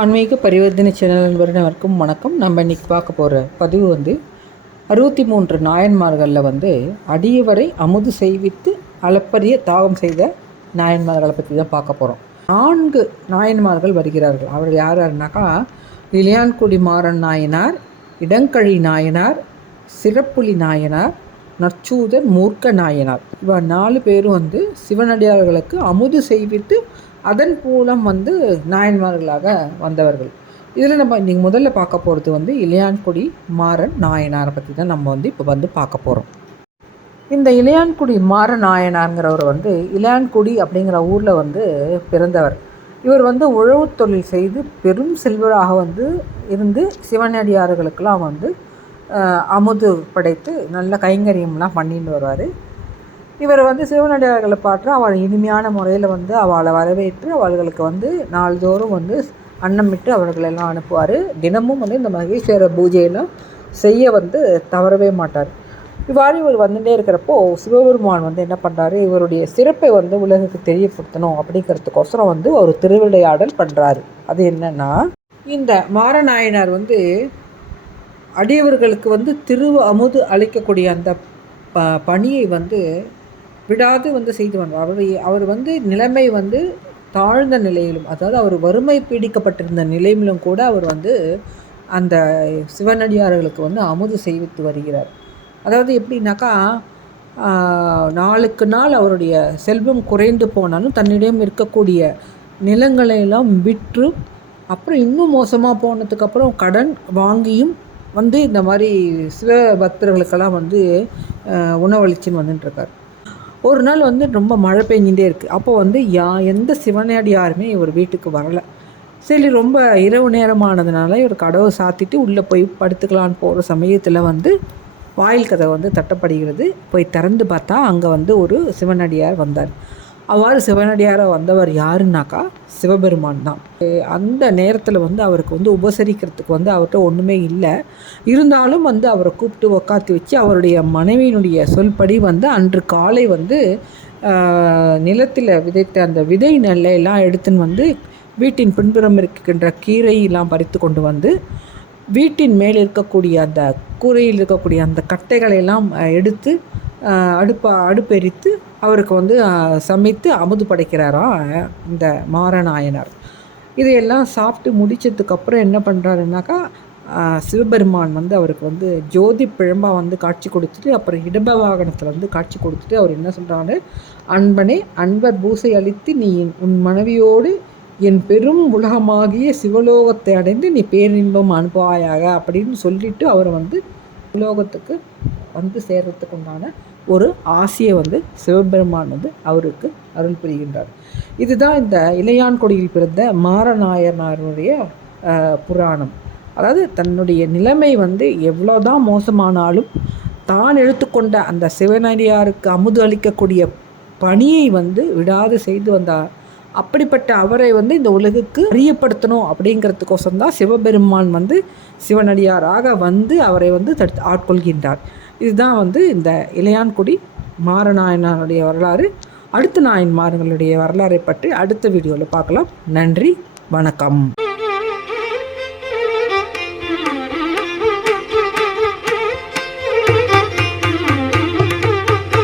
ஆன்மீக பரிவர்த்தனை சேனல் நண்பர்களுக்கும் வணக்கம். நம்ம இன்றைக்கி பார்க்க போகிற பதிவு 63 நாயன்மார்களில் அடியவரை அமுது செய்வித்து அளப்பரிய தாகம் செய்த நாயன்மார்களை பற்றி தான் பார்க்க போகிறோம். 4 நாயன்மார்கள் வருகிறார்கள். அவர் யார் யாருனாக்கா இளையான்குடி மாறன் நாயனார், இடங்கழி நாயனார், சிறப்புலி நாயனார், நற்சூதர், மூர்க்க நாயனார். இவர் 4 பேரும் சிவனடியார்களுக்கு அமுது செய்வித்து அதன் மூலம் நாயன்மார்களாக வந்தவர்கள். இதில் நம்ம இன்றைக்கி முதல்ல பார்க்க போகிறது இளையான்குடி மாறன் நாயனாரை பற்றி தான் நம்ம இப்போ பார்க்க போகிறோம். இந்த இளையான்குடி மாறன் நாயனாருங்கிறவர் இளையான்குடி அப்படிங்கிற ஊரில் பிறந்தவர். இவர் உழவு தொழில் செய்து பெரும் செல்வராக இருந்து சிவனடியார்களுக்கெல்லாம் அமுது படைத்து நல்ல கைங்கரியம்லாம் பண்ணிட்டு வருவார். இவர் சிவனடியார்களை பார்த்து அவள் இனிமையான முறையில் அவளை வரவேற்று அவர்களுக்கு நாள்தோறும் அன்னமிட்டு அவர்களெல்லாம் அனுப்புவார். தினமும் இந்த மகேஸ்வர பூஜையெல்லாம் செய்ய தவறவே மாட்டார். இவ்வாறு இவர் வந்துட்டே இருக்கிறப்போ சிவபெருமான் என்ன பண்ணுறாரு, இவருடைய சிறப்பை உலகுக்கு தெரியப்படுத்தணும் அப்படிங்கிறதுக்கோசரம் ஒரு திருவிளையாடல் பண்ணுறாரு. அது என்னென்னா, இந்த மாறநாயனார் அடியவர்களுக்கு திரு அமுது அளிக்கக்கூடிய அந்த பணியை விடாது செய்து வந்தார். அவர் நிலைமை தாழ்ந்த நிலையிலும், அதாவது அவர் வறுமை பீடிக்கப்பட்டிருந்த நிலையிலும் கூட அவர் அந்த சிவனடியார்களுக்கு அமுது செய்வித்து வருகிறார். அதாவது எப்படின்னாக்கா, நாளுக்கு நாள் அவருடைய செல்வம் குறைந்து போனாலும் தன்னிடம் இருக்கக்கூடிய நிலங்களையெல்லாம் விற்று, அப்புறம் இன்னும் மோசமாக போனதுக்கப்புறம் கடன் வாங்கியும் இந்த மாதிரி சிவபக்தர்களுக்கெல்லாம் உணவளிச்சுன்னு வந்துட்டுருக்கார். ஒரு நாள் ரொம்ப மழை பெஞ்சிகிட்டே இருக்குது. அப்போ எந்த சிவனடியாருமே இவர் வீட்டுக்கு வரலை. சரி, ரொம்ப இரவு நேரமானதுனால இவர் கதவை சாத்திட்டு உள்ளே போய் படுத்துக்கலான்னு போகிற சமயத்தில் வாயில் கதவை தட்டப்படுகிறது. போய் திறந்து பார்த்தா அங்கே ஒரு சிவனடியார் வந்தார். அவ்வாறு சிவனடியாராக வந்தவர் யாருன்னாக்கா சிவபெருமான் தான். அந்த நேரத்தில் அவருக்கு உபசரிக்கிறதுக்கு அவர்கிட்ட ஒன்றுமே இல்லை. இருந்தாலும் அவரை கூப்பிட்டு உக்காத்தி வச்சு அவருடைய மனைவியினுடைய சொல்படி அன்று காலை நிலத்தில் விதைத்த அந்த விதை நெல்லையெல்லாம் எடுத்துன்னு வீட்டின் பின்புறம் இருக்கின்ற கீரையெல்லாம் பறித்து கொண்டு வீட்டின் மேல் இருக்கக்கூடிய அந்த கூரையில் இருக்கக்கூடிய அந்த கட்டைகளையெல்லாம் எடுத்து அடுப்பெரித்து அவருக்கு சமைத்து அமுது படைக்கிறாராம் இந்த மாறநாயனார். இதையெல்லாம் சாப்பிட்டு முடித்ததுக்கப்புறம் என்ன பண்ணுறாருனாக்கா, சிவபெருமான் அவருக்கு ஜோதி பிழம்பாக காட்சி கொடுத்துட்டு, அப்புறம் இடப வாகனத்தில் காட்சி கொடுத்துட்டு அவர் என்ன சொல்கிறாரு, அன்பனே, அன்பர் பூசை அளித்து நீ உன் மனைவியோடு என் பெரும் உலகமாகிய சிவலோகத்தை அடைந்து நீ பேரின்பம் அனுப்புவாயாக அப்படின்னு சொல்லிவிட்டு அவரை உலோகத்துக்கு சேர்றதுக்கு உண்டான ஒரு ஆசையை சிவபெருமான் அவருக்கு அருள் புரிகின்றார். இதுதான் இந்த இளையான்குடியில் பிறந்த மாறநாயனாருடைய புராணம். அதாவது தன்னுடைய நிலைமை எவ்வளோதான் மோசமானாலும் தான் எடுத்துக்கொண்ட அந்த சிவனடியாருக்கு அமுது அளிக்கக்கூடிய பணியை விடாது செய்து வந்தார். அப்படிப்பட்ட அவரை இந்த உலகுக்கு அறியப்படுத்தணும் அப்படிங்கிறதுக்கோசரம் தான் சிவபெருமான் சிவனடியாராக அவரை ஆட்கொள்கின்றார். இதுதான் இந்த இளையான்குடி மாறநாயனாருடைய வரலாறு. அடுத்த நாயன்மார்களுடைய வரலாறை பற்றி அடுத்த வீடியோவில் பார்க்கலாம். நன்றி, வணக்கம்.